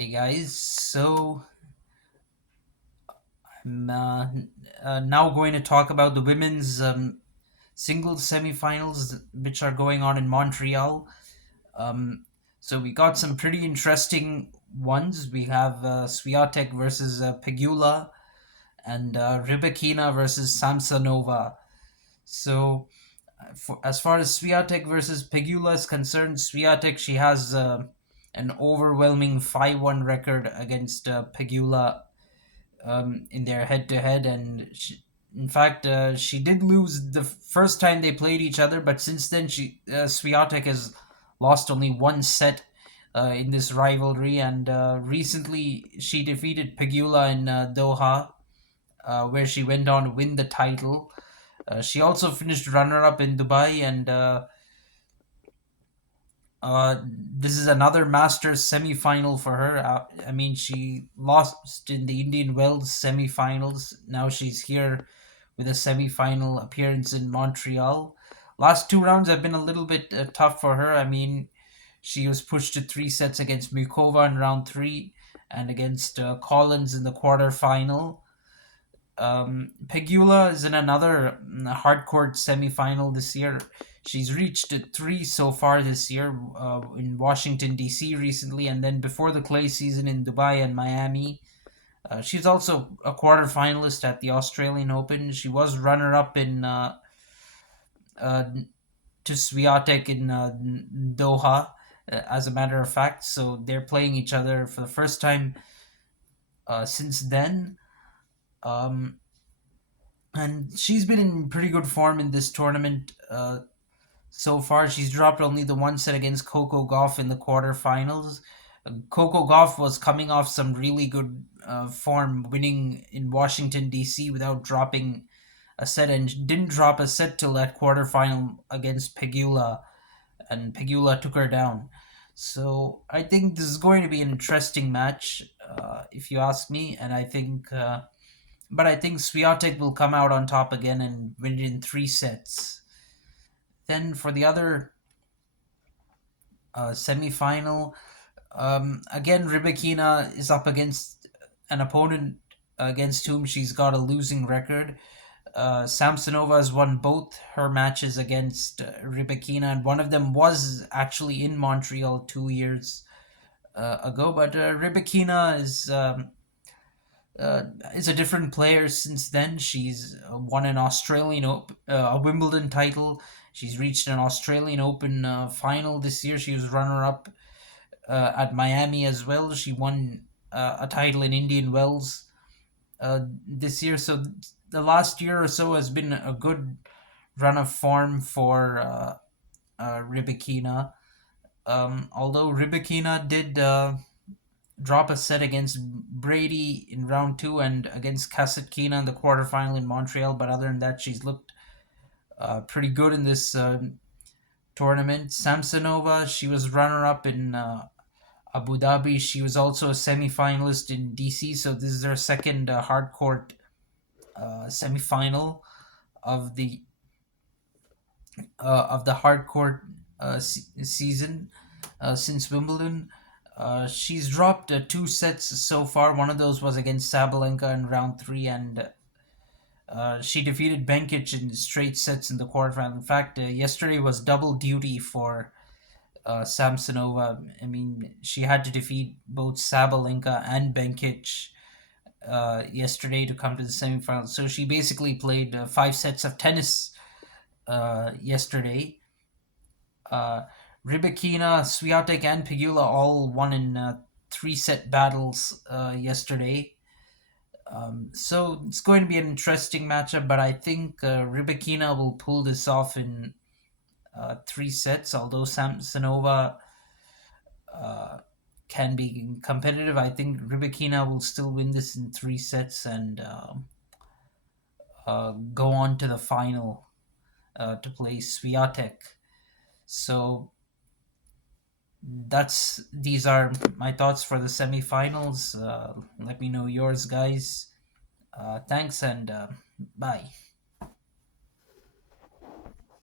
Hey guys, I'm now going to talk about the women's singles semifinals, which are going on in Montreal. Um, so we got some pretty interesting ones. We have Swiatek versus Pegula and Rybakina versus Samsonova. So, as far as Swiatek versus Pegula is concerned, Swiatek she has an overwhelming 5-1 record against Pegula in their head to head, and in fact, she did lose the first time they played each other, but since then, Swiatek has lost only one set in this rivalry, and recently she defeated Pegula in Doha, where she went on to win the title. She also finished runner up in Dubai, and this is another Masters semi-final for her. I mean, she lost in the Indian Wells semi-finals. Now she's here with a semi-final appearance in Montreal. Last two rounds have been a little bit tough for her. I mean, she was pushed to three sets against Mukova in round three and against Collins in the quarterfinal. Pegula is in another hard court semifinal this year. She's reached three so far this year in Washington, D.C. recently, and then before the clay season in Dubai and Miami. She's also a quarterfinalist at the Australian Open. She was runner up in uh, to Swiatek in Doha, as a matter of fact. So they're playing each other for the first time since then. Um, and she's been in pretty good form in this tournament so far. She's dropped only the one set against Coco Gauff in the quarterfinals. Coco Gauff was coming off some really good form, winning in Washington D.C. without dropping a set, and didn't drop a set till that quarterfinal against Pegula, and Pegula took her down. So I think this is going to be an interesting match, if you ask me, and but I think Swiatek will come out on top again and win it in three sets. Then for the other semi-final, again Rybakina is up against an opponent against whom she's got a losing record. Samsonova has won both her matches against Rybakina, and one of them was actually in Montreal 2 years ago. But Rybakina is a different player since then. She's won an a Wimbledon title. She's reached an Australian Open final this year. She was runner up at Miami as well. She won a title in Indian Wells this year. So the last year or so has been a good run of form for Rybakina. Although Rybakina did drop a set against Brady in round two and against Kasatkina in the quarterfinal in Montreal, but other than that, she's looked pretty good in this tournament. Samsonova, she was runner up in Abu Dhabi. She was also a semi-finalist in DC, so this is her second hard court semi-final of the hard court season since Wimbledon. She's dropped two sets so far. One of those was against Sabalenka in round three, and she defeated Benkic in straight sets in the quarterfinal. In fact, yesterday was double duty for Samsonova. I mean, she had to defeat both Sabalenka and Benkic yesterday to come to the semifinals. So she basically played five sets of tennis yesterday. Uh, Rybakina, Swiatek, and Pegula all won in three-set battles yesterday. So it's going to be an interesting matchup, but I think Rybakina will pull this off in three sets. Although Samsonova can be competitive, I think Rybakina will still win this in three sets and go on to the final to play Swiatek. So these are my thoughts for the semifinals. Let me know yours, guys. Thanks and bye.